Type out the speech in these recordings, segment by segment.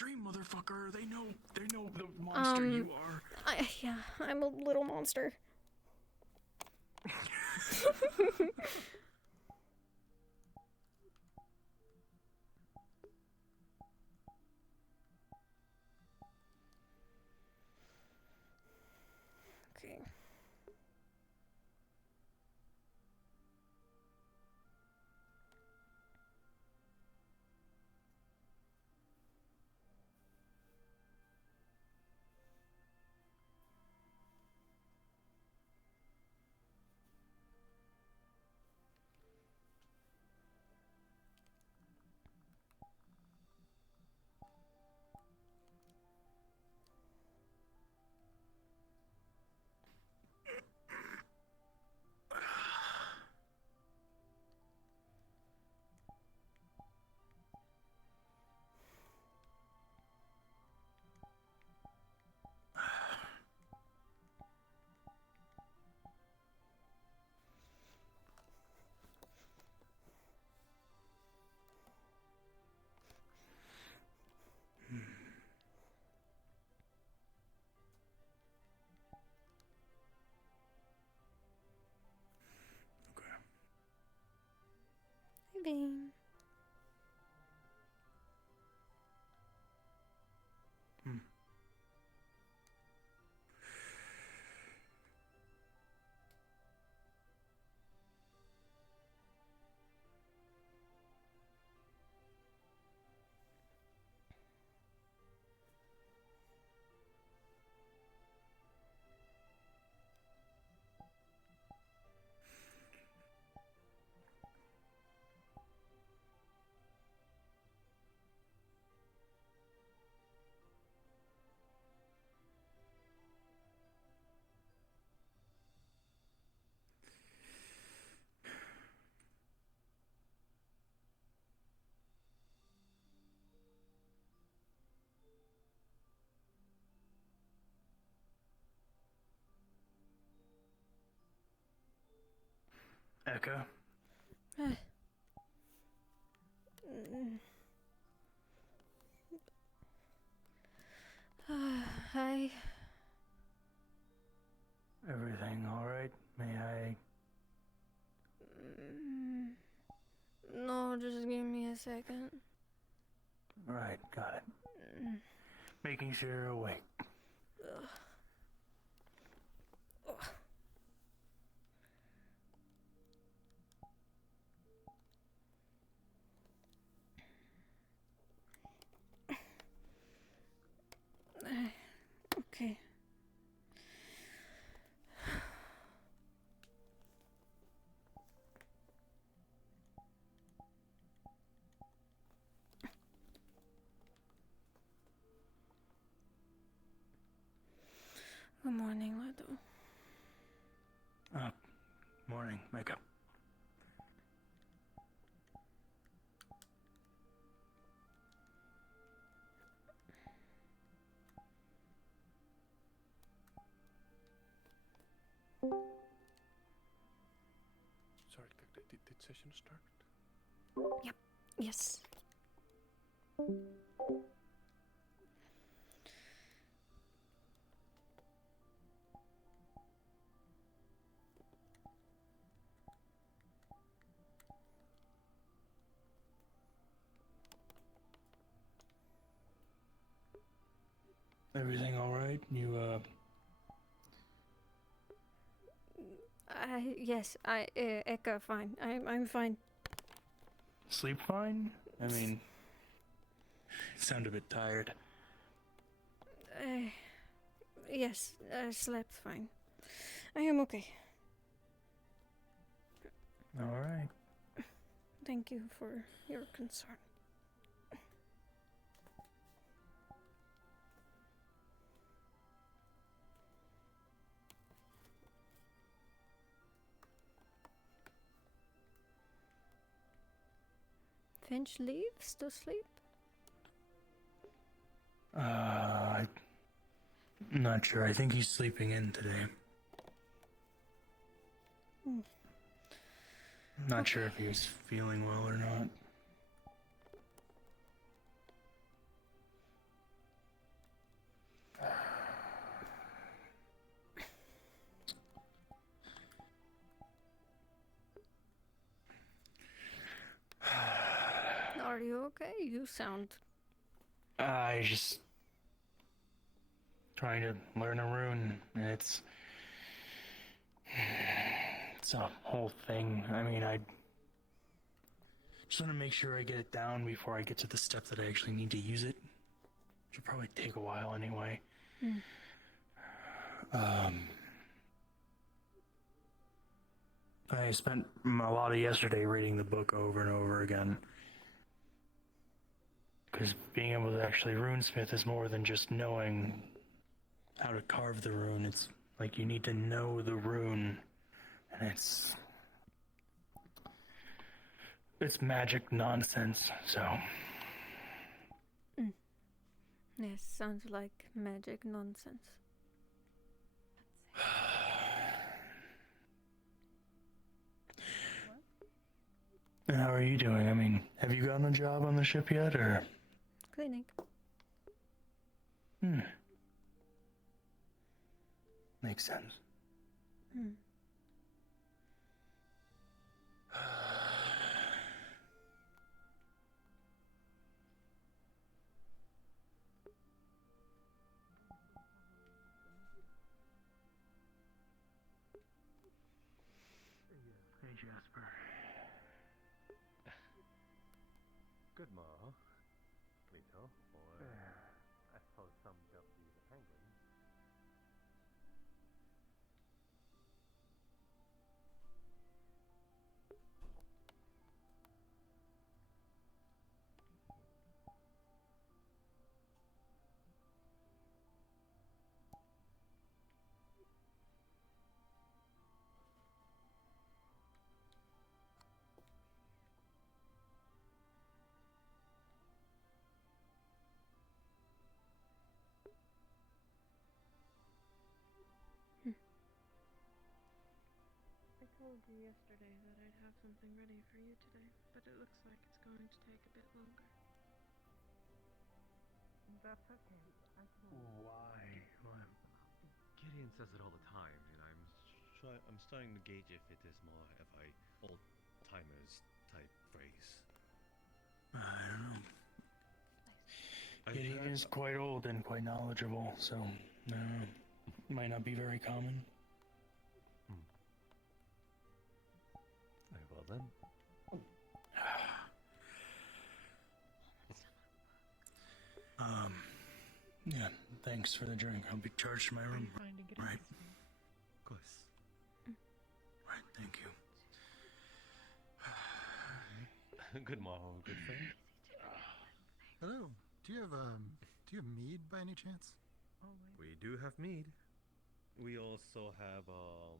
stream, motherfucker. They know the monster you are. Yeah, I'm a little monster. Okay. Okay. Hi, Bean. Echo. Hi. Everything all right? May I? No, just give me a second. Right, got it. Making sure you're awake. Okay. Good morning, Leto. Morning, makeup. Sorry, did session start? Yep. Yes. Everything all right? You Yes, Eka, fine. I'm fine. sleep fine? I mean, you sound a bit tired. Yes, I slept fine. I am okay. All right. Thank you for your concern. Finch leaves to sleep? I'm not sure. I think he's sleeping in today. Not sure if he was feeling well or not. Are you okay? You sound. I just trying to learn a rune, and it's a whole thing. I mean, I just want to make sure I get it down before I get to the step that I actually need to use it. Should probably take a while anyway. I spent a lot of yesterday reading the book over and over again. Because being able to actually runesmith is more than just knowing how to carve the rune. It's like you need to know the rune. And it's magic nonsense, so. Yes, sounds like magic nonsense. How are you doing? I mean, have you gotten a job on the ship yet, or? Clinic. Makes sense. Hey, Jasper. Good morrow. Lito, or I suppose some just use a penguin. I told you yesterday that I'd have something ready for you today, but it looks like it's going to take a bit longer. That's okay. I can. Why? Gideon says it all the time, and I'm starting to gauge if it is more of a old timers type phrase. I don't know. I've Gideon heard- is quite old and quite knowledgeable, so I don't know. Might not be very common. Very well then. Yeah, thanks for the drink. I'll be charged to my room. Right. Of course. Right, thank you. Good morrow, good friend. Hello. Do you have mead by any chance? We do have mead. We also have a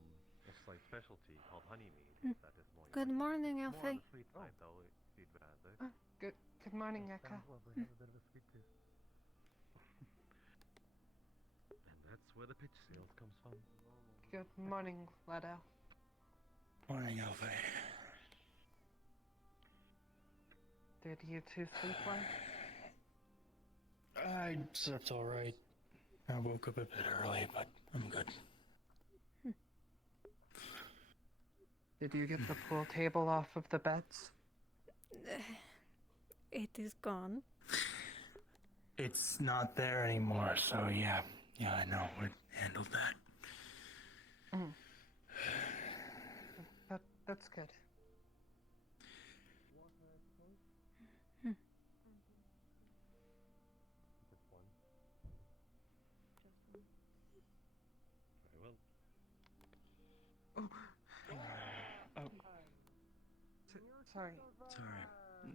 slight specialty called honey mead. That is more. Good morning, more on Alfie. the sweet side, though, if you'd rather. Good morning, Eka. Sounds lovely. Have a bit of a sweet tooth. And that's where the pitch sales comes from. Good morning, Lado. Morning, Alfie. Did you two sleep well? I slept all right. I woke up a bit early, but I'm good. Did you get the pool table off of the beds? It is gone. It's not there anymore, so yeah, I know. We handled that. That's good. Just one. Very well. Sorry. Sorry.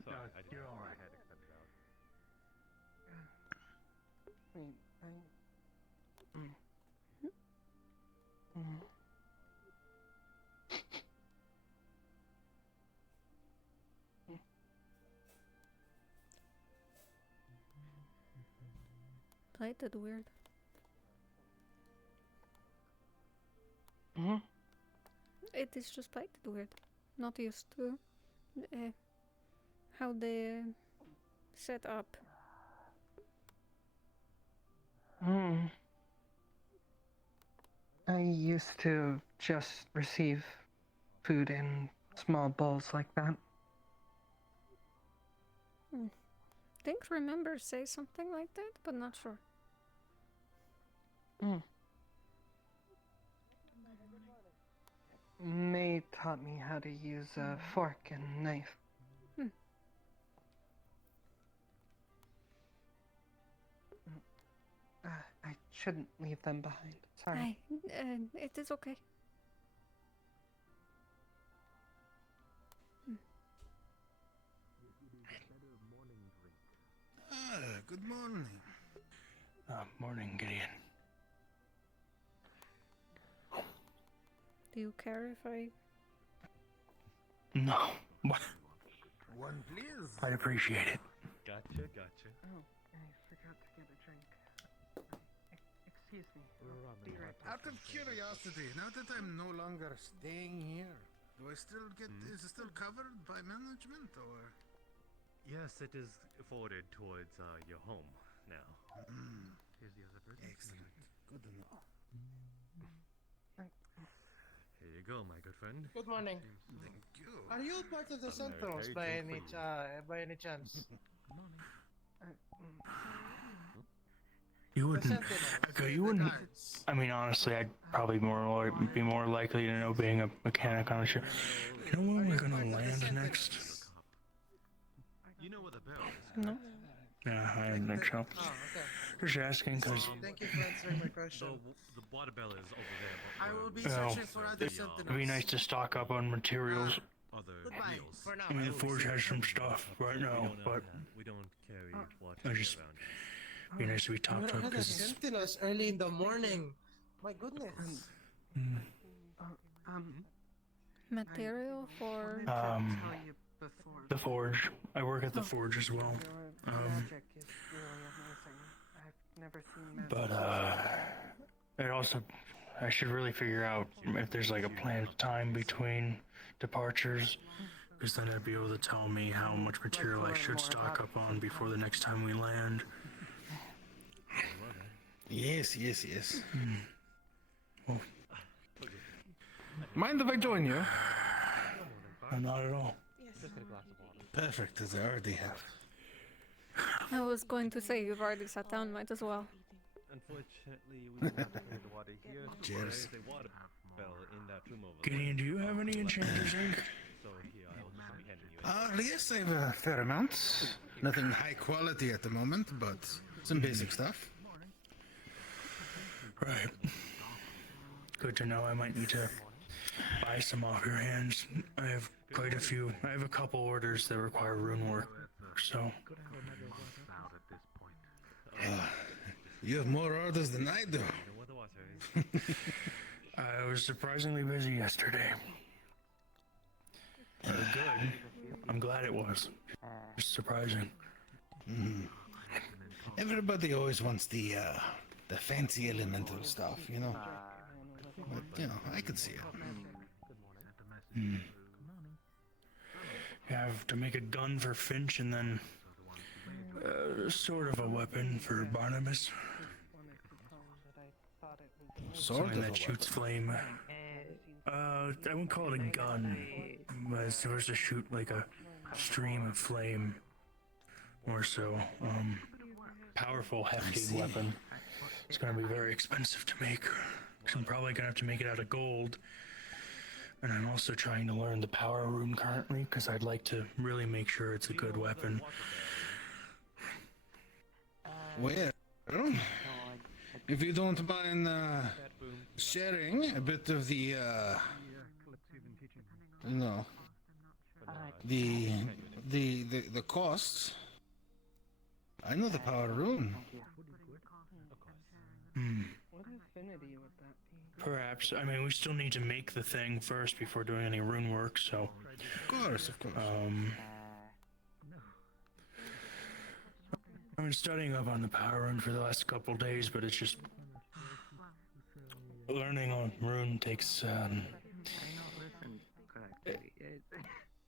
Sorry, I didn't You're know all my right. head extended out. Plated weird. It is just plated weird. Not used to how they set up. I used to just receive food in small bowls like that. Think remember say something like that, but not sure. May taught me how to use a fork and knife. I shouldn't leave them behind. Sorry. It is okay. Good morning. Morning, Gideon. Do you care if I... No. What? One, please. I'd appreciate it. Gotcha. Oh, I forgot to get a drink. Excuse me. Be right back. Out of curiosity, now that I'm no longer staying here, do I still get? Is it still covered by management, or? Yes, it is forwarded towards your home now. Here's the other person. Excellent. Good to know. Here you go, my good friend. Good morning. Thank you. Are you part of the Sentinels by any chance? You The wouldn't. Sentinels. Okay, you wouldn't. I mean, honestly, I'd probably be more likely to know being a mechanic on the ship. You know when we're gonna land next? You know where the barrel is? No. Yeah, I didn't think so. Oh, okay. Just asking, because Thank you for answering my question. The water barrel is over there. But I will be Well, searching for other it'd Sentinels. be nice to stock up on materials. other Goodbye. meals. For now. I mean, I the will forge be has some searching. stuff right now, but we don't carry water I just- around. it'd be nice to be topped up, Other because Sentinels early in the morning. My goodness. Material for... Tell you before. the forge. I work at the forge as well. Your magic is really amazing. I've never seen magic. But, it also, I should really figure out if there's like a planned time between departures, because then I'd be able to tell me how much material I should stock up on before the next time we land. Yes. Well, mind if I join you? Not at all. Perfect, as I already have. I was going to say, you've already sat down, might as well. Unfortunately, we don't have to clear the water here. Cheers. There is a water bell in that room over Gideon, do you have any enchanter's ink? So here, I will just be handing you it. Yes, I have a fair amount. Nothing high quality at the moment, but some basic stuff. Right. Good to know. I might need to buy some off your hands. I have quite a few. I have a couple orders that require rune work, so... You have more orders than I do. You know where the water is. I was surprisingly busy yesterday. Good. I'm glad it was. It's surprising. Everybody always wants the fancy elemental stuff, you know. But I could see it. You have to make a gun for Finch and then sort of a weapon for Barnabas. Sort Something of that a shoots flame. I wouldn't call it a gun, but it's supposed to shoot like a stream of flame. More so, powerful, hefty weapon. It's gonna be very expensive to make. I'm probably gonna have to make it out of gold. And I'm also trying to learn the power rune currently, because I'd like to really make sure it's a good weapon. Well, if you don't mind sharing a bit of the, the costs, I know the power rune. What affinity would that be? Perhaps. I mean, we still need to make the thing first before doing any rune work, so... Of course. I've been studying up on the power rune for the last couple days, but it's just... Learning on rune takes,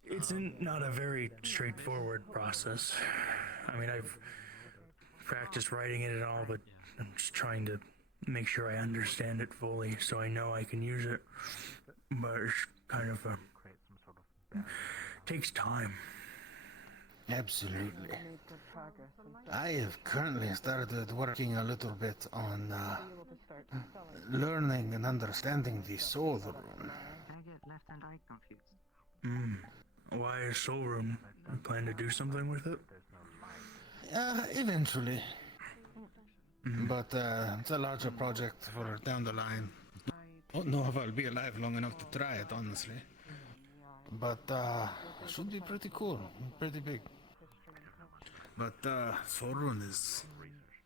it's not a very straightforward process. I mean, I've practiced writing it and all, but I'm just trying to make sure I understand it fully so I know I can use it. But it's kind of takes time. Absolutely. We made good progress in I have currently started working a little bit on be able to start selling. learning and understanding the soul rune. I get left and right confused. Why a soul room? You plan to do something with it? Eventually. But it's a larger project for down the line. I don't know if I'll be alive long enough to try it, honestly. But should be pretty cool, pretty big. But Sorun is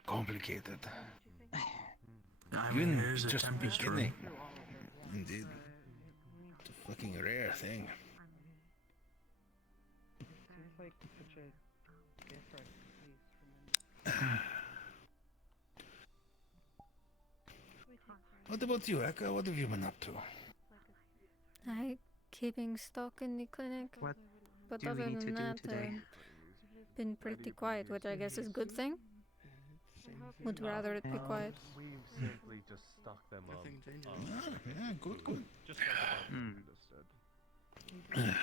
complicated. I mean, there's a just Tempest beginning. room. Indeed. It's a fucking rare thing. Seems like such a different place from What about you, Eka? What have you been up to? I keeping stock in the clinic. What But do other we need to than do that, today? been pretty quiet, which I guess is a good thing. Would rather it be quiet. We've simply just stocked them up. Yeah, good. Just like Hmm. understood.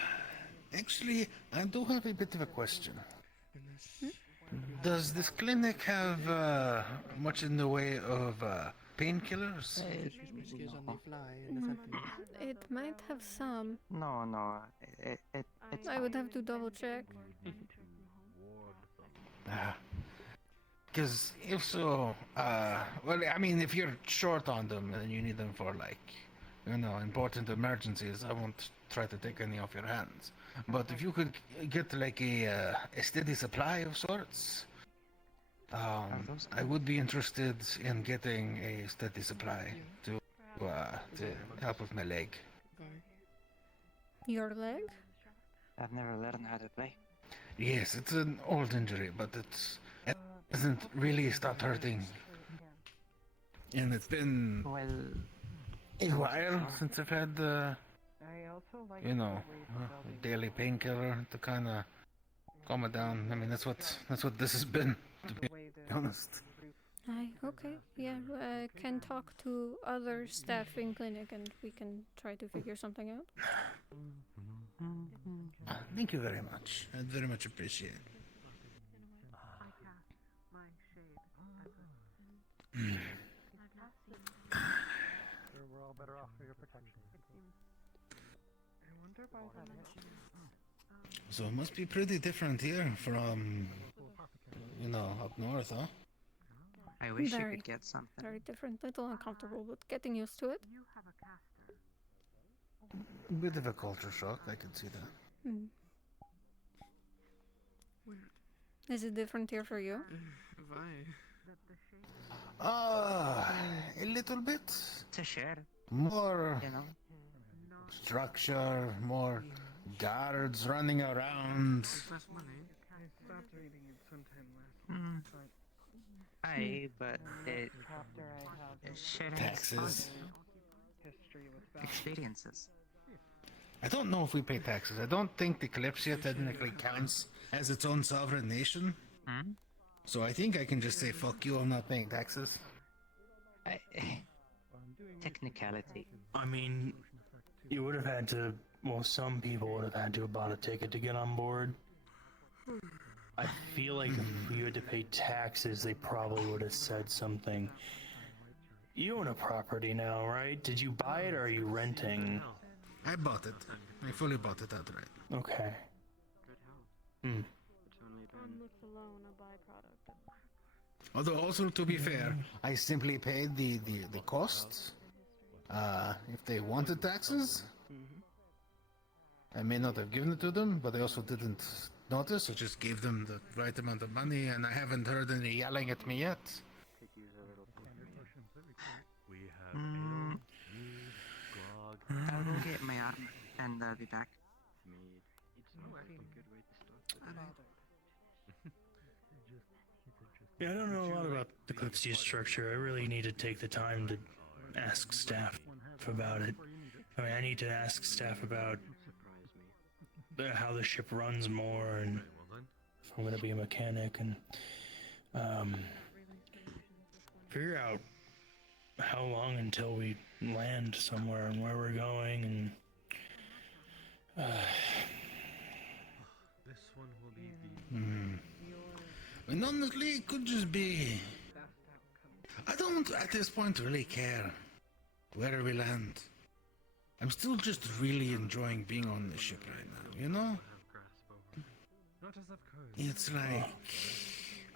Actually, I do have a bit of a question. Does this clinic have much in the way of painkillers? It might have some. No, it's I would have to double check. Because if so, well, I mean, if you're short on them and you need them for, like, important emergencies, I won't try to take any off your hands. But if you could get, like, a steady supply of sorts, I would be interested in getting a steady supply to help with my leg. Your leg? I've never learned how to play. Yes, it's an old injury, but it hasn't really stopped hurting. And it's been Well, a while since I've had, I also like you know, the way the a building daily painkiller to kind of calm it down. I mean, that's what this has been, to be the way the honest. Okay, yeah, I can talk to other staff in clinic and we can try to figure something out. Thank you very much. I'd very much appreciate it. We're all better off for your protection. I wonder why that is. So it must be pretty different here from, up north, huh? I wish you Very. could get something. Very different, little uncomfortable, but getting used to it. Bit of a culture shock, I can see that. Hmm. Is it different here for you? A little bit. To share, More you know. structure, more guards running around. I stopped reading it sometime last Hmm. month, but But it chapter I have sharing Taxes. history with Val. experiences. I don't know if we pay taxes. I don't think the Kalypsia technically counts as its own sovereign nation. Hmm? So I think I can just say, fuck you, I'm not paying taxes. Technicality. I mean, you would have had to. Well, some people would have had to have bought a ticket to get on board. I feel like if you had to pay taxes, they probably would have said something. You own a property now, right? Did you buy it or are you renting? I bought it. I fully bought it outright. Okay. One looks alone a byproduct of Although also, to be fair, I simply paid the costs. If they wanted taxes, I may not have given it to them, but I also didn't notice. I just gave them the right amount of money, and I haven't heard any yelling at me yet. We have Mm. ale, mead, grog. I'll go get my arm and I'll be back. Yeah, I don't know a lot about the Kalypsia structure. I really need to take the time to ask staff about it. I mean, I need to ask staff about how the ship runs more, and if I'm gonna be a mechanic, and figure out how long until we land somewhere and where we're going, and This one will be the And honestly, it could just be. I don't at this point really care where we land. I'm still just really enjoying being on the ship right now, you know? Not as I've code. It's like.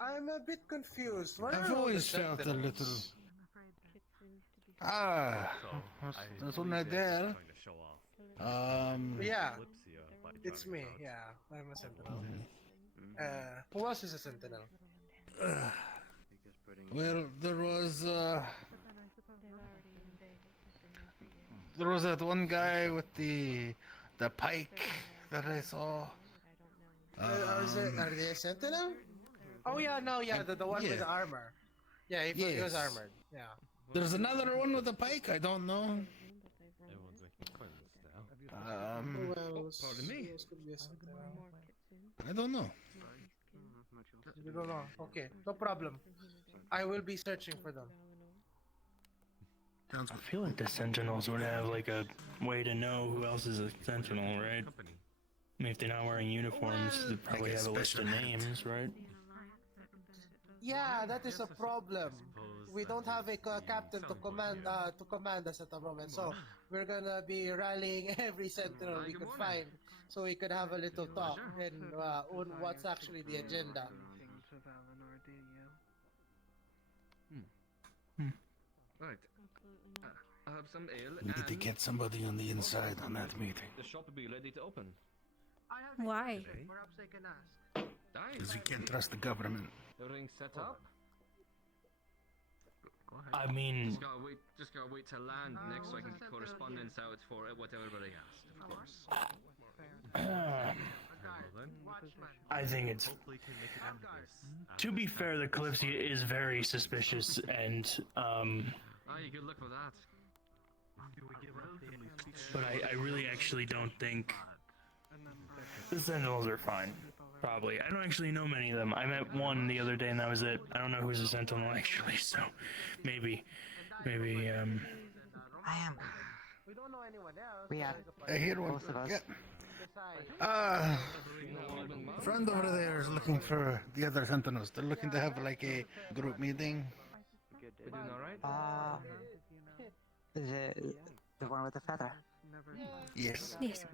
I'm a bit confused. Where I've are all the always felt a little. sentinels? There's one right there. Trying to show off. Yeah, Kalypsia by it's driving me. out. Yeah, I'm a sentinel. Who else is a sentinel? Well, there was that one guy with the pike that I saw. Are they a sentinel? Oh yeah, no, yeah, the one with yeah. the armor. Yeah, he was armored. Yeah. There's another one with a pike. I don't know. Everyone's making friends now. Who else? Pardon me? Who else could be a sentinel? I don't know. You don't know? Okay, no problem. I will be searching for them. Sounds I feel like the Sentinels would have like a way to know who else is a Sentinel, right? Company. I mean, if they're not wearing uniforms, Well, they probably like a have a list of special hat. names, right? Yeah, that is a problem. Suppose We that don't have a is the captain to selling point, command us at the moment, so we're gonna be rallying every sentinel we could find, so we could have a little talk and on what's actually the agenda. Things with Eleanor, do you? Right. I have some ale We need to get somebody on the inside on that meeting. the shop will be ready to open. I have Why? perhaps I can ask. Because we can't trust the government. Everything set up? I mean, Just gotta wait till land next so I can get correspondence out for what everybody asked, of course. I think it's. Hopefully can make it end this. To be fair, the Kalypsia is very suspicious, and You good luck with that. but I really actually don't think the Sentinels are fine. Probably. I don't actually know many of them. I met one the other day, and that was it. I don't know who's a Sentinel actually, so maybe. I am. We don't know anyone else. We are. I hear one. Both of us. Yeah. Friend over there is looking for the other sentinels. They're looking to have like a group meeting. We doing alright? The one with the feather. Yes. Yes.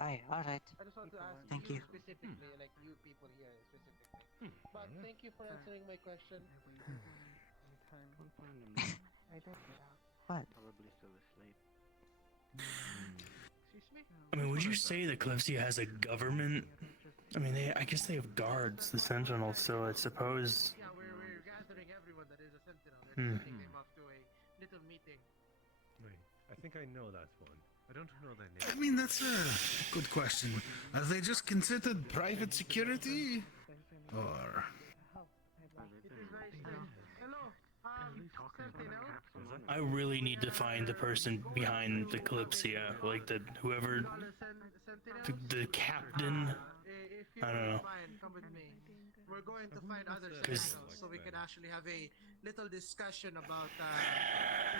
Aye, alright. I just want to ask Thank you you. specifically, like you people here specifically. But thank you for answering my question. What? I mean, would you say the Kalypsia has a government? I mean, I guess they have guards, the Sentinels, so I suppose. Yeah, we're gathering everyone that is a sentinel and taking them off to a little meeting. Wait, I think I know that one. I don't know their I name. mean, that's a good question. Are they just considered private security? Or. Hello, sentinel. I really need to find the person behind the Kalypsia, like whoever, the captain. If you I don't know. mind, come with me. We're going to find other 'Cause- sentinels so we can actually have a little discussion about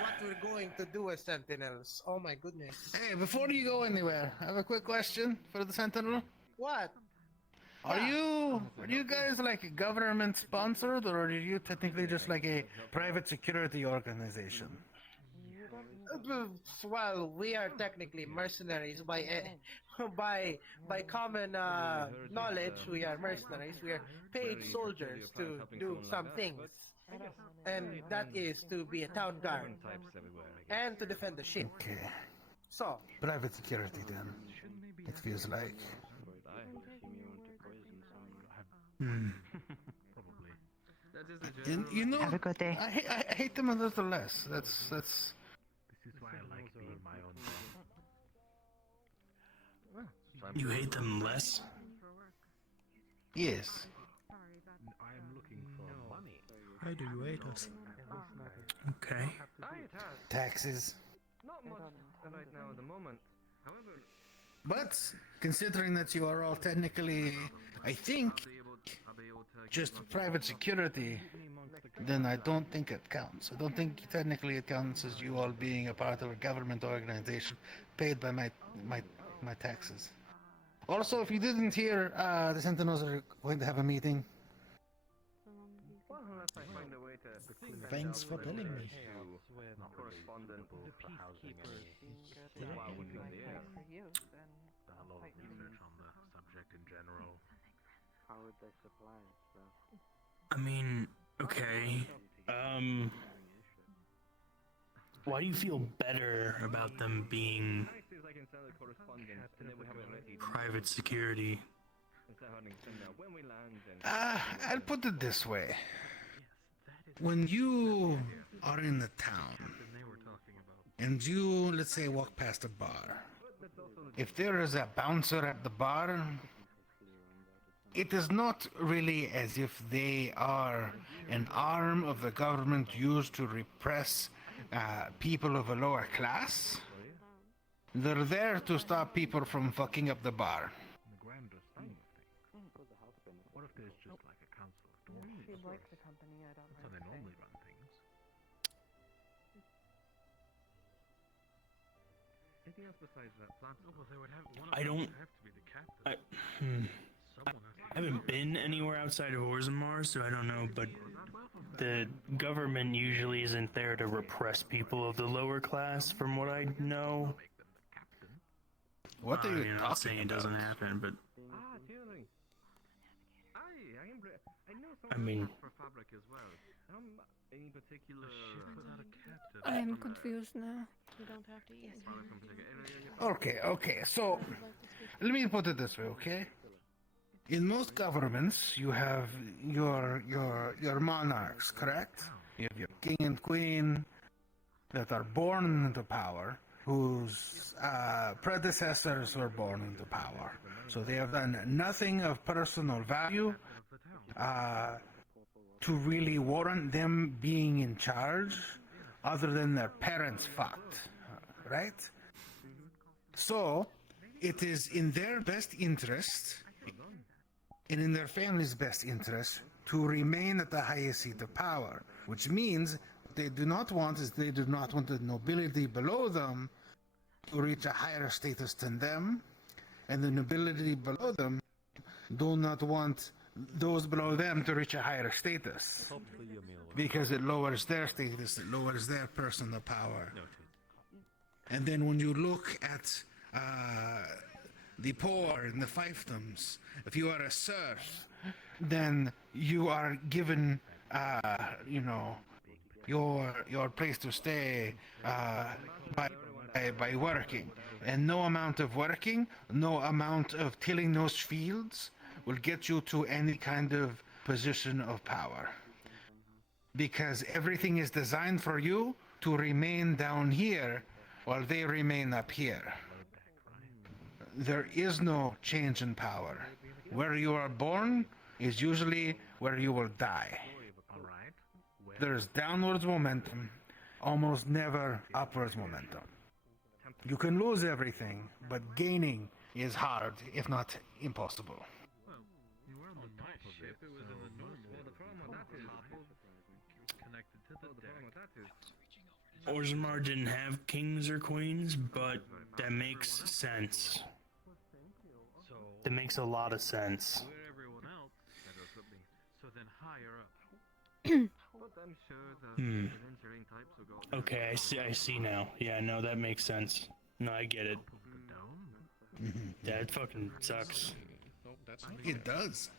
what we're going to do as sentinels. Oh my goodness. Hey, before you go anywhere, I have a quick question for the sentinel. What? Are you guys like government sponsored, or are you technically just like a private security organization? Well, we are technically mercenaries by common knowledge. We are mercenaries. We are paid soldiers to do some things, and that is to be a town guard Types everywhere, I guess. and to defend the ship. Okay, So, private security then. It feels like. Probably. That is the general. You know, Have a good day. I hate them a little less. That's. This is why I like being my own boss. You hate them less? Yes. I am looking for money. Why do you hate us? Okay. Taxes. Not much right now at the moment. However, But considering that you are all technically, I think, I'll be able to just private security, then I don't think it counts. I don't think technically it counts as you all being a part of a government organization paid by my taxes. Also, if you didn't hear, the Sentinels are going to have a meeting. Well, unless I find a way to send Thanks out for the telling me. letter to correspondent The peacekeepers seem good. While we were there. For you, then Done a lot of research on the subject in general. How would they supply it, though? I mean, okay. Why do you feel better about them being Nice is I can send a correspondence and then we have it ready. private security? Instead of having to send out when we land and I'll put it this way. When you are in the town, and you, let's say, walk past a bar, if there is a bouncer at the bar, it is not really as if they are an arm of the government used to repress people of a lower class. They're there to stop people from fucking up the bar. in the grander scheme of things. What if there's just like a council of dwarves? she likes the company. I don't That's how they normally run things. Anything else besides that plant? Oh, well, they would have one I don't. have to be the captain. I haven't been anywhere outside of Orzammar, so I don't know, but the government usually isn't there to repress people of the lower class, from what I know. What are you I'm not talking saying it about? doesn't happen, but Tierling. I know I someone mean, for fabric as well. Any particular I am confused now. You don't have to eat. Okay, so let me put it this way, okay? In most governments, you have your monarchs, correct? You have your king and queen that are born into power, whose predecessors were born into power. So they have done nothing of personal value to really warrant them being in charge, other than their parents fucked, right? So it is in their best interest and in their family's best interest to remain at the highest seat of power, which means they do not want the nobility below them to reach a higher status than them, and the nobility below them do not want those below them to reach a higher status, because it lowers their status, it lowers their personal power. And then when you look at the poor and the fiefdoms, if you are a serf, then you are given, your place to stay by working. And no amount of working, no amount of tilling those fields will get you to any kind of position of power. Because everything is designed for you to remain down here while they remain up here. There is no change in power. Where you are born is usually where you will die. There's downwards momentum, almost never upwards momentum. You can lose everything, but gaining is hard, if not impossible. Well, you were on the top of it, it was in the north. Well, the problem with that is connected to the deck. Orzammar didn't have kings or queens, but that makes sense. So That makes a lot of sense. where everyone else so then higher up. But I'm sure that Hmm. the entering types will go Okay, I see now. Yeah, no, that makes sense. No, I get it. Yeah, it fucking sucks. Oh, that's not It does.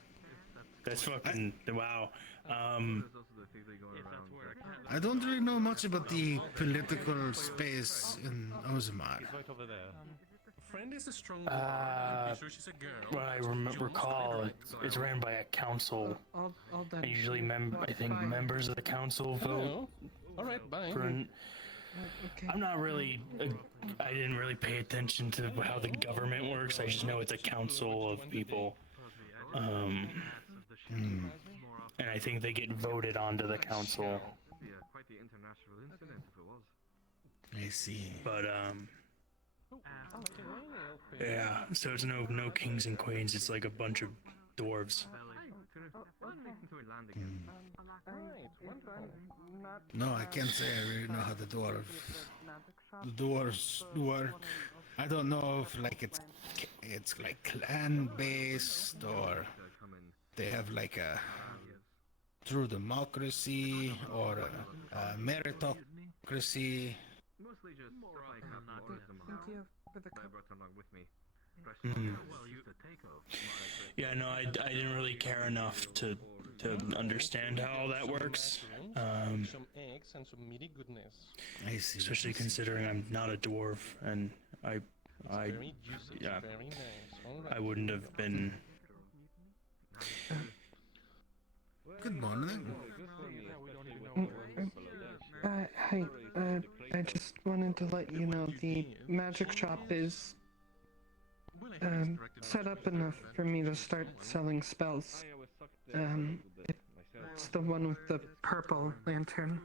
That's fucking wow. There's also the things that go around. I don't really know much about the political space in Orzammar. right over there. Friend is a strong word. I'm pretty sure she's a girl. What I She wants to recall, be it's ran by a council. All done. And usually, I think members of the council vote. All right, bye. For Okay. I'm not really. I didn't really pay attention to how the government works. I just know it's a council of people. And I think they get voted onto the council. Yeah, quite the international incident if it was. I see. But yeah. So it's no kings and queens. It's like a bunch of dwarves. No, I can't say I really know how the dwarves work. I don't know if like it's like clan based or they have like a true democracy or a meritocracy. Mostly just stuff I can't organize them all. With the I brought along with me. Well, you to take off. Yeah, no, I didn't really care enough to understand how all that works. Some eggs and some meaty goodness. I see. Especially considering I'm not a dwarf, and I Very juicy. yeah, Very nice. All right. I wouldn't have been. Good morning. Hi, I just wanted to let you know the magic shop is set up enough for me to start selling spells. It's the one with the purple lantern.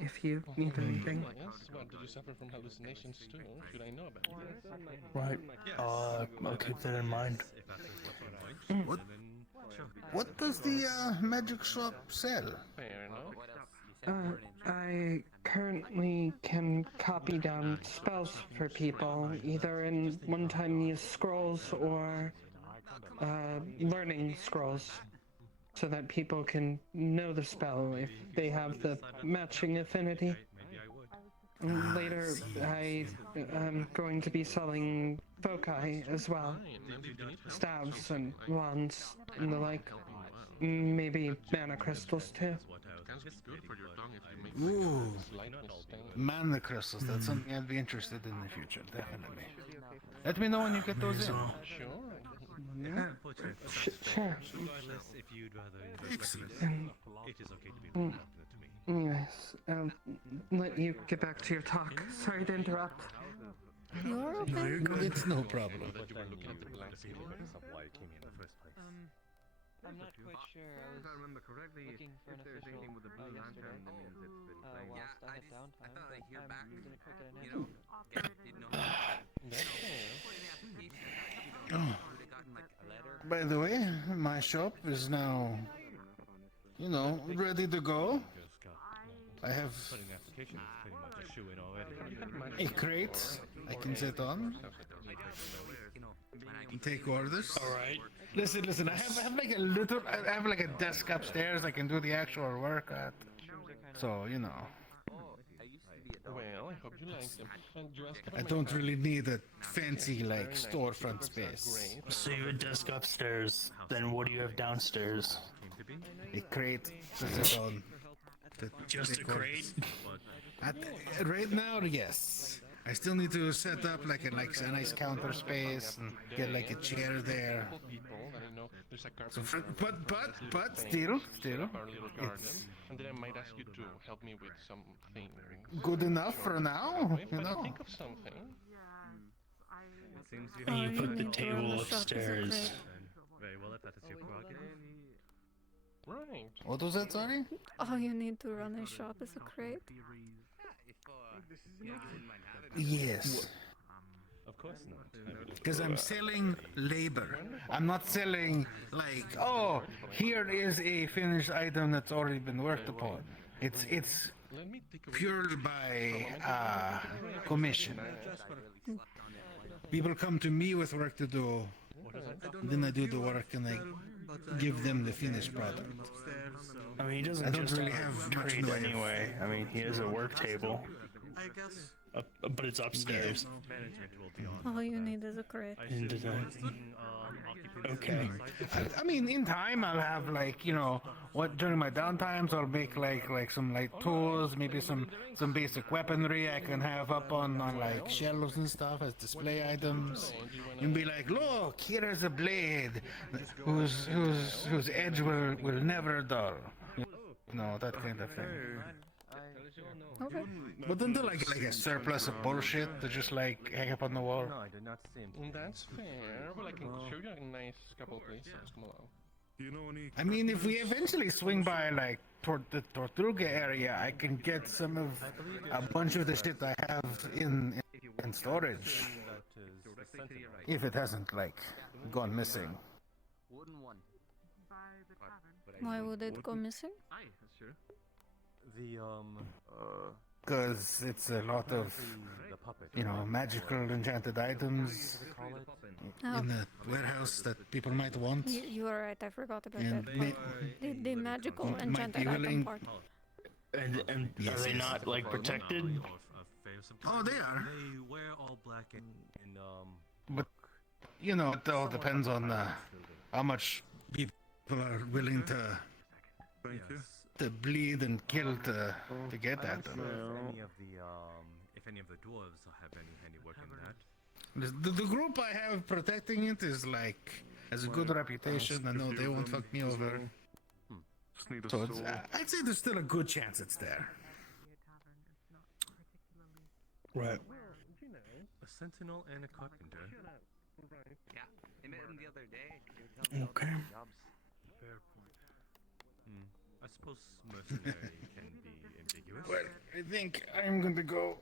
If you need anything. Yes, well, did you suffer from hallucinations too? Should I know about this? Right. I'll keep that in mind. What does the magic shop sell? Fair enough. I currently can copy down spells for people, either in one-time use scrolls or learning scrolls, so that people can know the spell if they have the matching affinity. Later, I am going to be selling foci as well. Staves and wands and the like. Maybe mana crystals too. Ooh, mana crystals. That's something I'd be interested in the future, definitely. Let me know when you get those in. Sure. Sure. If you'd rather Excellent. it is okay to be passionate to me. Anyways, I'll let you get back to your talk. Sorry to interrupt. You're okay. It's no problem. That you were looking at the black spirits of why I came here in the first place. I'm not quite sure. I If I was remember correctly, looking for an if there's official anything with the blue yesterday. lantern, that means it's been playing. Whilst I had downtime, thought I'd hear but back. I didn't quite get an You answer. know, didn't know. That's fair. Put in the application. Oh. Would have gotten like a letter. By the way, my shop is now, ready to go. I have Putting the application is pretty much a shoe in already. a crate I can sit on You know, when I and take orders. All right. Listen. I have like a little. I have like a desk upstairs. I can do the actual work at. So I used to be a dog. Well, I hope you like them. And you asked about I my don't back. really need a fancy Very like nice. storefront Those are space. great. So you have a desk upstairs. Then what do you have downstairs? A crate to sit on. to Just a take orders. crate? Right now, yes. I still need to set up like a nice counter space and get like a chair there. People that I know. There's a So, carpenter. but still, Our little garden. it's And then I might ask you to help me with something. good enough for now. If I think of something. It seems you Oh, And you you put the need to run table the shop as a upstairs. crate. very well if that is your prerogative. Right. What was that? Sorry. All you need to run a shop is a crate. Yes. Of course not. Because I'm selling labor. I'm not selling like, oh, here is a finished item that's already been worked upon. It's Let me take a purely by commission. People come to me with work to do, then I do the work and I give them the finished product. I mean, he doesn't I don't just really have have a much crate in the way of- anyway. I mean, he has a work table, I guess. but it's upstairs. Management will be on. All you need is a crate. And, okay. I mean, in time, I'll have like during my downtimes, I'll make like some like tools, maybe some basic weaponry I can have up on like shelves and stuff as display items, and be like, look, here is a blade whose edge will never dull. That kind of thing. Okay. But then they're like a surplus of bullshit to just like hang up on the wall. No, I did not see him. That's fair. Well, I can show you a nice couple places. Come along. You know any? I mean, if we eventually swing by like toward the Tortuga area, I can get a bunch of the shit I have in storage. If it hasn't like gone missing. Wooden one. Why would it go missing? Aye, that's true. The Because it's a lot of puppet. you know, magical enchanted items Oh. in the warehouse that people might want. You are right. I forgot about And that may- part. The magical might be enchanted item willing- part. And Yes, are they yes. not like protected? Oh, they are. They wear all black and But you know, it all depends on how much people are willing to bleed and kill to get at them. If any of the dwarves have any handiwork in that. The group I have protecting it is like has a good reputation. I know they won't fuck me over. So it's, I'd say there's still a good chance it's there. Right. A sentinel and a carpenter. Yeah, I met him the other day. They were telling me all Okay. their jobs. Fair point. I suppose mercenary can be ambiguous. Well, I think I'm going to go.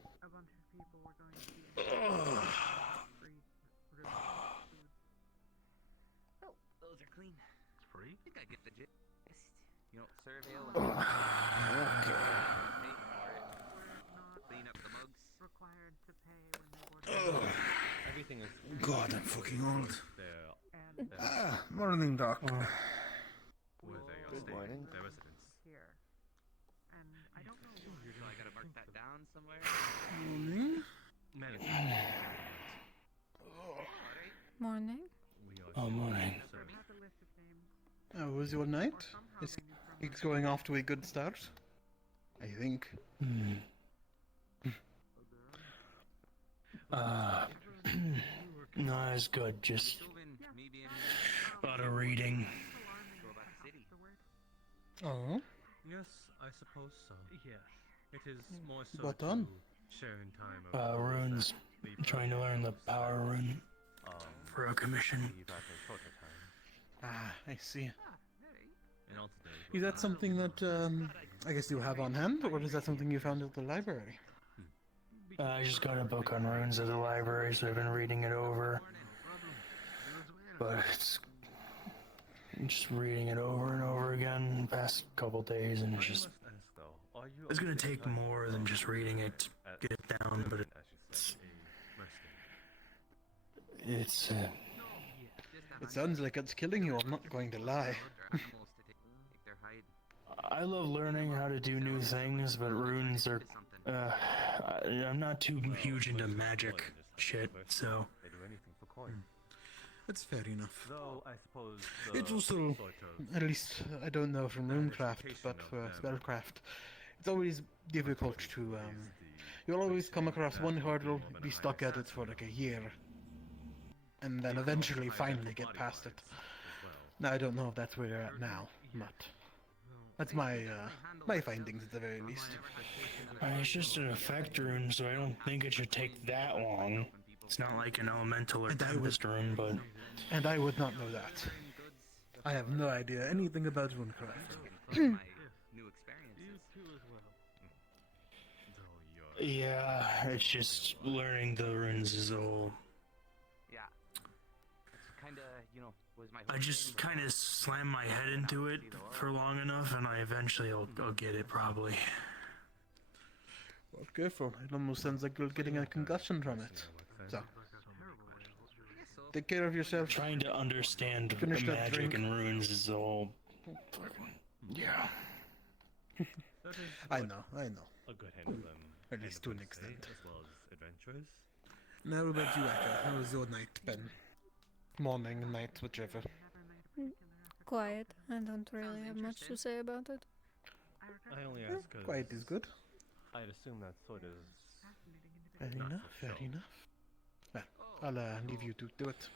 Oh, those are clean. It's free? I think I get the gist. You know, surveil and Okay. pay for it. Clean up the mugs. Everything is God, I'm fucking old. their Morning, Doc. where they are staying, their residence. So I gotta mark that down somewhere. Morning. Oh, morning. How was your night? Is it's going off to a good start? I think. Not as good, just a lot of reading. Oh. Yes, I suppose so. Yeah. It is more so What on? sharing time of Runes. Trying to learn the power rune for a commission. Ah, I see. and all today. Is that something that I guess you have on hand, or is that something you found at the library? I just got a book on runes at the library, so I've been reading it over. But it's just reading it over and over again the past couple days, and it's gonna take more than just reading it to get it down, but it's It sounds like it's killing you, I'm not going to lie. I love learning how to do new things, but runes are I'm not too huge into magic shit, so They do anything for coin. That's fair enough. Though I suppose It will still. At least I don't know from runecraft, but for spellcraft, it's always difficult to. You'll always come across one hurdle, be stuck at it for like a year, and then eventually finally get past it. Now I don't know if that's where you're at now, but that's my my findings at the very least. It's just an effect rune, so I don't think it should take that long. It's not like an elemental or tempest rune, but And I would not know that. I have no idea anything about runecraft. New experiences. yeah, it's just learning the runes is all. Yeah. It's kinda, you know, was my I just kind of slam my head into it for long enough, and I eventually I'll get it probably. Well, careful. It almost sounds like you're getting a concussion from it. So, take care of yourself. Trying to understand Finish the that magic drink. and runes is all. Yeah. I know. A good hand of them. At least to an extent. As well as adventurers. Now what about you, Aka? How has your night been? Morning, night, whichever. Quiet. I don't really have much to say about it. I only ask 'cause Quiet is good. I'd assume that sort of. Fair enough, fair enough. Well, I'll leave you to do it.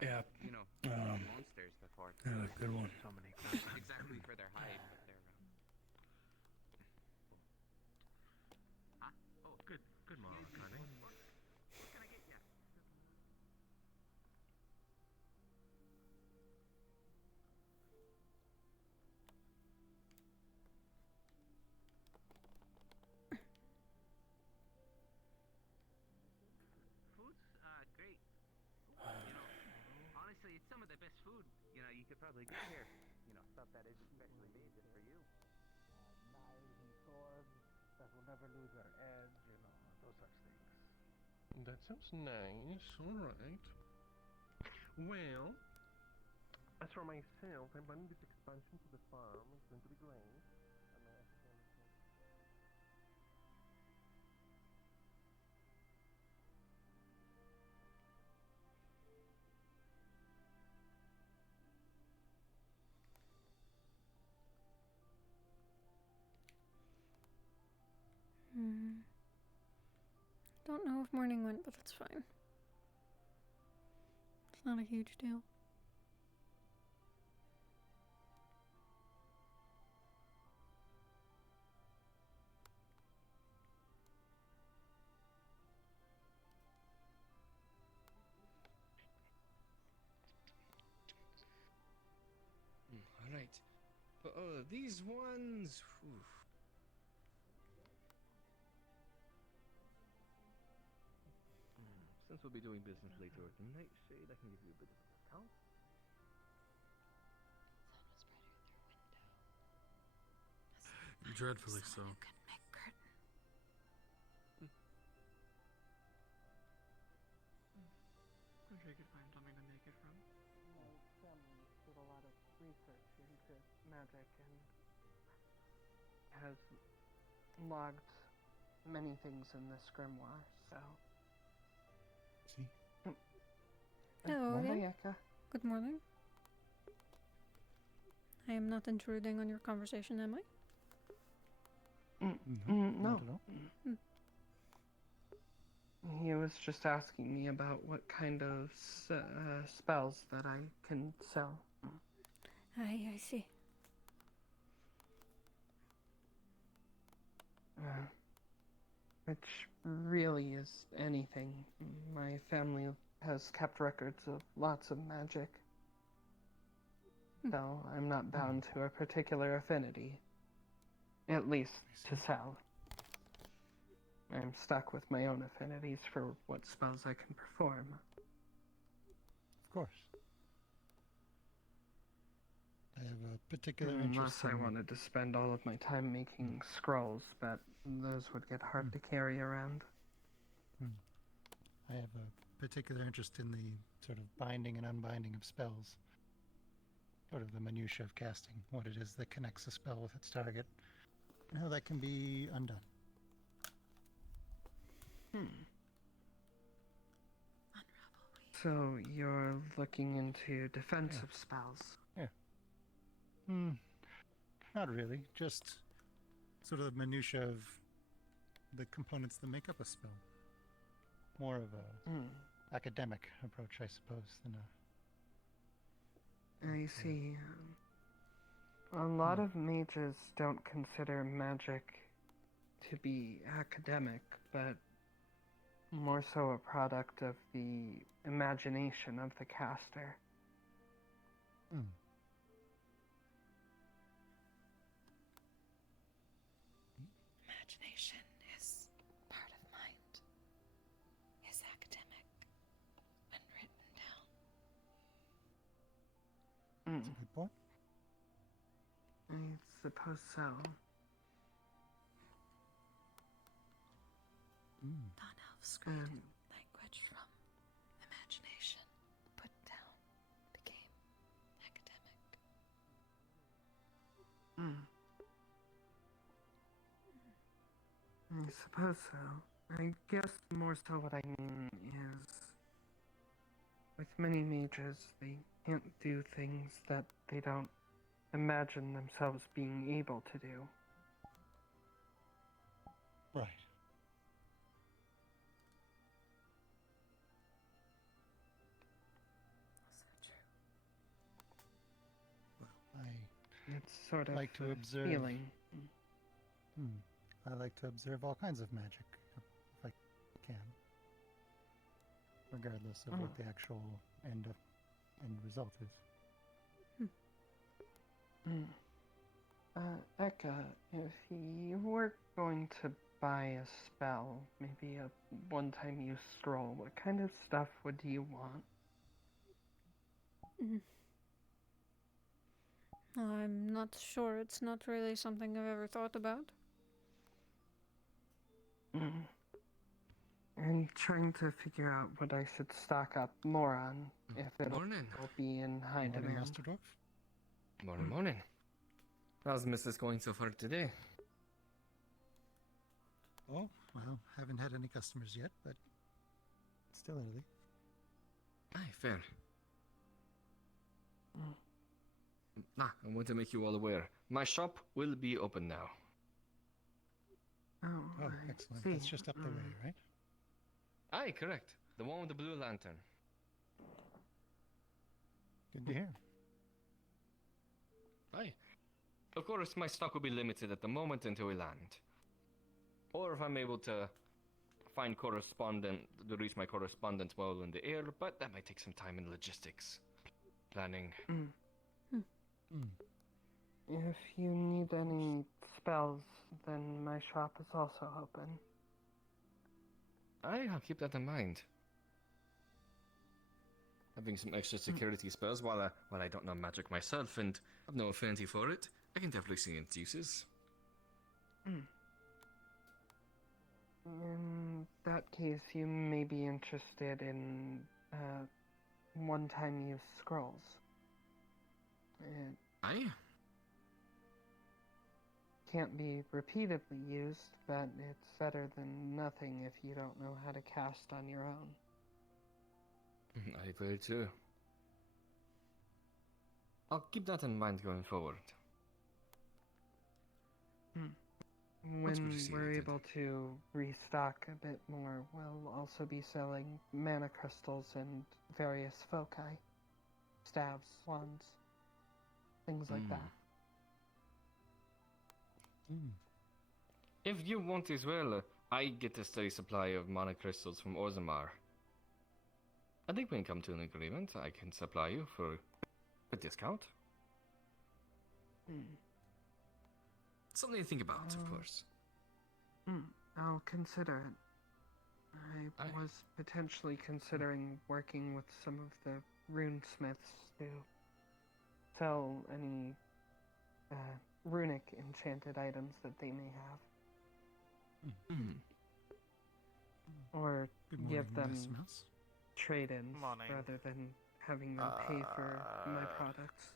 Yeah. You know, Um, monsters before. good one. So many questions. Exactly for their hide, but they're. Oh, good morning, Connie. Food's great. You know, honestly, it's some of the best food. You know, you could probably get here. You know, stuff that is especially made just for you. Knives and swords that will never lose their edge. That sounds nice. Alright. Well, as for myself, I'm planning this expansion to the farm. It's going to be great. Don't know if morning went, but that's fine. It's not a huge deal. Alright. But these ones. Whew. Since we'll be doing business later at the nightshade, I can give you a bit of a discount. Dreadfully so. I'm sure you could find something to make it from. My family did a lot of research into magic and has logged many things in this grimoire, so. See? Hello Hi, again. Eka. Good morning. I am not intruding on your conversation, am I? No. Not at all. He was just asking me about what kind of spells that I can sell. I see. Which really is anything. My family has kept records of lots of magic. So I'm not bound to a particular affinity. At least to sell. I'm stuck with my own affinities for what spells I can perform. Of course. I have a particular interest Unless I in... wanted to spend all of my time making scrolls, but those would get hard to carry around. I have a particular interest in the sort of binding and unbinding of spells. Sort of the minutiae of casting, what it is that connects a spell with its target, and how that can be undone. So you're looking into defensive spells? Yeah. Not really, just sort of the minutiae of the components that make up a spell. More of a academic approach, I suppose, than a... I see. A lot of mages don't consider magic to be academic, but more so a product of the imagination of the caster. Imagination is part of mind, is academic when written down. That's a good point. I suppose so. Non-elves created language from imagination, put down, became academic. I suppose so. I guess more so what I mean is, with many mages, they can't do things that they don't imagine themselves being able to do. Right. It's sort of like to observe. feeling. I like to observe all kinds of magic, if I can, regardless of what the actual end result is. Eka, if you were going to buy a spell, maybe a one-time use scroll, what kind of stuff would you want? I'm not sure. It's not really something I've ever thought about. And I'm trying to figure out what I should stock up more on, if it'll Morning. be in high Morning, demand. Master Dwarf. Morning, morning. How's business going so far today? Oh, well, haven't had any customers yet, but it's still early. Aye, fair. I want to make you all aware. My shop will be open now. Oh, Oh, I excellent. see. That's just up the way, right? Aye, correct. The one with the blue lantern. Good to hear. Aye. Of course, my stock will be limited at the moment until we land. Or if I'm able to find to reach my correspondent while in the air, but that might take some time and logistics. Planning. If you need any spells, then my shop is also open. Aye, I'll keep that in mind. Having some extra security spells while I don't know magic myself and have no affinity for it, I can definitely see its uses. In that case, you may be interested in one-time use scrolls. It Aye. can't be repeatedly used, but it's better than nothing if you don't know how to cast on your own. Aye, very true. I'll keep that in mind going forward. When we're able to restock a bit more, we'll also be selling mana crystals and various foci. Staves, wands, things like that. If you want as well, I get a steady supply of mana crystals from Orzammar. I think we can come to an agreement. I can supply you for a discount. Something to think about, of course. I'll consider it. I was potentially considering working with some of the runesmiths to sell any runic enchanted items that they may have. Or give them trade-ins rather than having them pay for my products.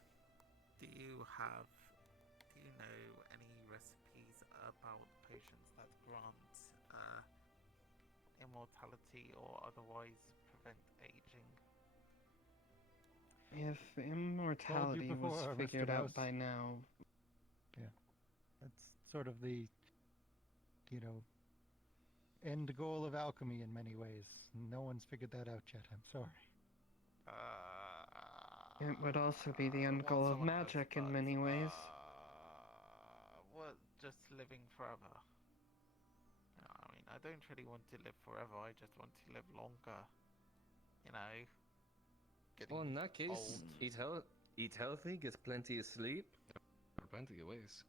Do you know any recipes about potions that grant immortality or otherwise prevent aging? If immortality was before, figured Mr. out Mouse. by now, Yeah. That's sort of the, end goal of alchemy in many ways. No one's figured that out yet, I'm sorry. it would also be the end goal of magic in many ways. What, just living forever? I mean, I don't really want to live forever, I just want to live longer. Well, in that case, old. eat healthy, get plenty of sleep. There are plenty of ways.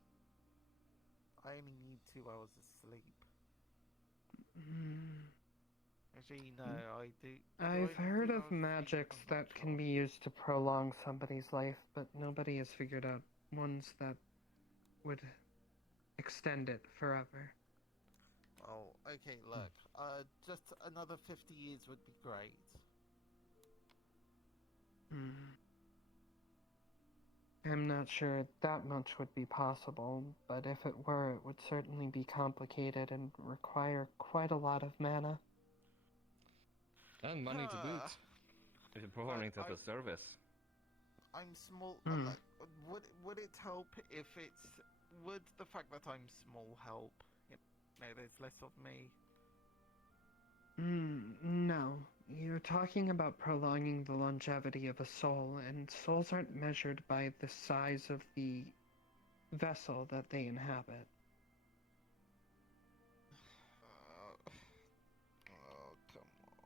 I only need 2 hours of sleep. Actually, no, I do. I've heard of magics that can be used to prolong somebody's life, but nobody has figured out ones that would extend it forever. Well, okay, look, just another 50 years would be great. I'm not sure that much would be possible, but if it were, it would certainly be complicated and require quite a lot of mana. And money to boot. If you're performing type of service. I'm small. Would it help if it's? Would the fact that I'm small help? There's less of me. No. You're talking about prolonging the longevity of a soul, and souls aren't measured by the size of the vessel that they inhabit. Oh, come on.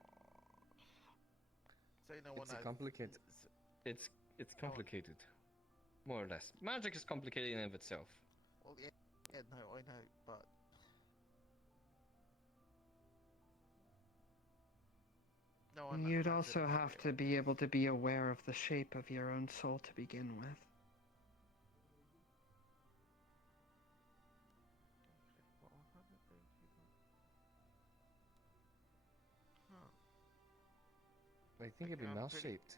So no one It's has... complicated. It's complicated. More or less. Magic is complicated in and of itself. Well, yeah, no, I know, but... No one You'd has also it. have to be able to be aware of the shape of your own soul to begin with. I think it'd be I'm mouse pretty- shaped.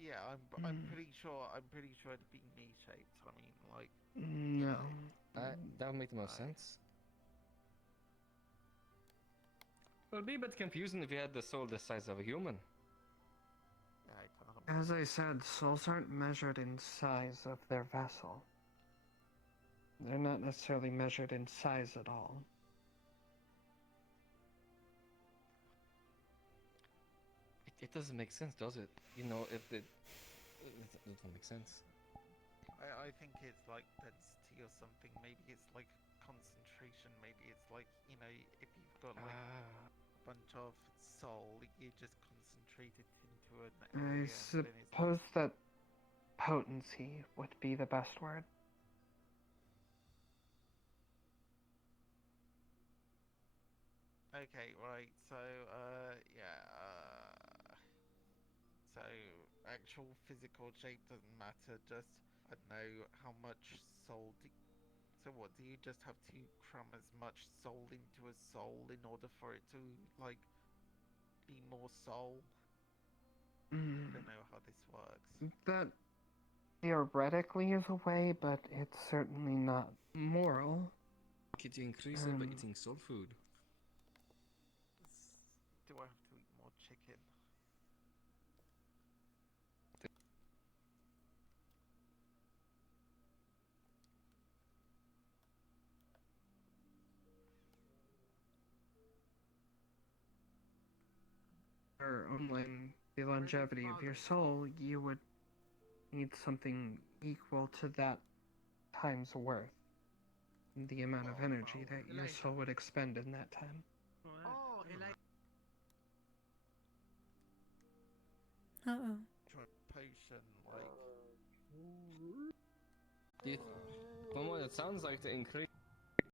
Yeah, I'm pretty sure it'd be me shaped. I mean, like. No. That would make the most sense. It would be a bit confusing if you had the soul the size of a human. Yeah, I can't. As I said, souls aren't measured in size of their vessel. They're not necessarily measured in size at all. It doesn't make sense, does it? You know, if it doesn't make sense. I think it's like density or something. Maybe it's like concentration. Maybe it's like, you know, if you've got like a bunch of soul, you just concentrate it into an I area. And then it's suppose that potency would be the best word. Okay, right. So, yeah. So, actual physical shape doesn't matter. Just, I don't know how much soul. So, what do you just have to cram as much soul into a soul in order for it to like be more soul? I don't know how this works. That theoretically is a way, but it's certainly not moral. Could you increase it by eating soul food? Do I have to eat more chicken? Or online the longevity of your soul, you would need something equal to that time's worth. The amount of energy that your soul would expend in that time. Oh, Uh-oh. Potion, like. From what it sounds like, to increase